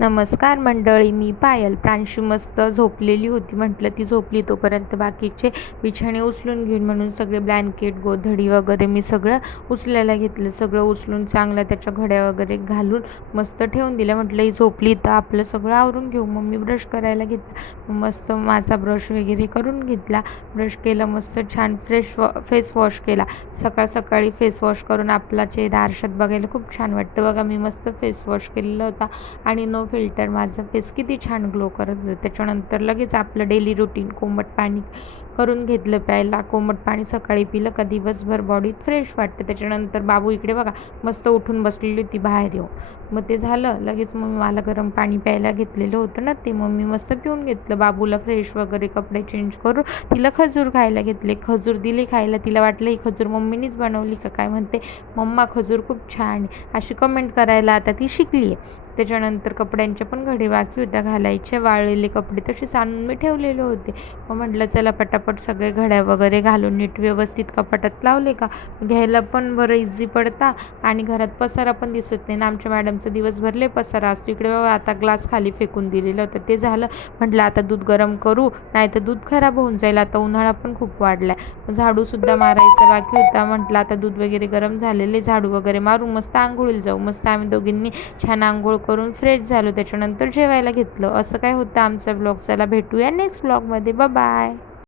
नमस्कार मंडळी, मी पायल. प्रांशी मस्त झोपलेली होती. म्हटलं ती झोपली तोपर्यंत बाकीचे बिछाणे उचलून घेऊन, म्हणून सगळे ब्लँकेट, गोधडी वगैरे मी सगळं उचलायला घेतलं. सगळं उचलून चांगलं त्याच्या घड्या वगैरे घालून मस्त ठेवून दिलं. म्हटलं ही झोपली तर आपलं सगळं आवरून घेऊ. मग मी ब्रश करायला घेतला. मस्त माझा ब्रश वगैरे करून घेतला. ब्रश केला, मस्त छान फेस वॉश केला. सकाळ सकाळी फेस वॉश करून आपला चेहरा आरशात बघायला खूप छान वाटतं. बघा, मी मस्त फेस वॉश केलेला होता आणि नो फिल्टर माझं फेस किती छान ग्लो करत होतं. त्याच्यानंतर लगेच आपलं डेली रुटीन कोमट पाणी करून घेतलं प्यायला. कोमट पाणी सकाळी पिलं का दिवसभर बॉडी फ्रेश वाटते. त्याच्यानंतर बाबू इकडे बघा मस्त उठून बसलेली होती बाहेर येऊन. मग ते झालं लगेच. मग मला गरम पाणी प्यायला घेतलेलं होतं ना, ते मग मी मस्त पिऊन घेतलं. बाबूला फ्रेश वगैरे कपडे चेंज करून तिला खजूर खायला घेतले. खजूर दिली खायला. तिला वाटलं ही खजूर मम्मीनीच बनवली का काय, म्हणते मम्मा खजूर खूप छान आहे अशी कमेंट करायला आता ती शिकली आहे. त्याच्यानंतर कपड्यांच्या पण घडी बाकी होत्या घालायच्या. वाळलेले कपडे तसेच आणून मी ठेवलेले होते. मग म्हटलं चला पटापट सगळे घड्या वगैरे घालून नीट व्यवस्थित कपाटात लावले का घ्यायला पण बरं इझी पडता आणि घरात पसारा पण दिसत नाही ना. आमच्या मॅडमचा दिवसभर लय पसारा असतो. इकडे बघा आता ग्लास खाली फेकून दिलेलं होतं, ते झालं. म्हटलं आता दूध गरम करू, नाही तर दूध खराब होऊन जाईल. आता उन्हाळा पण खूप वाढला आहे. झाडूसुद्धा मारायचा बाकी होता. म्हटलं आता दूध वगैरे गरम झालेले, झाडू वगैरे मारू, मस्त आंघोळीला जाऊ. मस्त आम्ही दोघींनी छान आंघोळ करून फ्रेश झालो. त्याच्यानंतर जेवायला घेतलं. असं काय होतं आमचा ब्लॉग. चला भेटूया नेक्स्ट ब्लॉगमध्ये. बाय.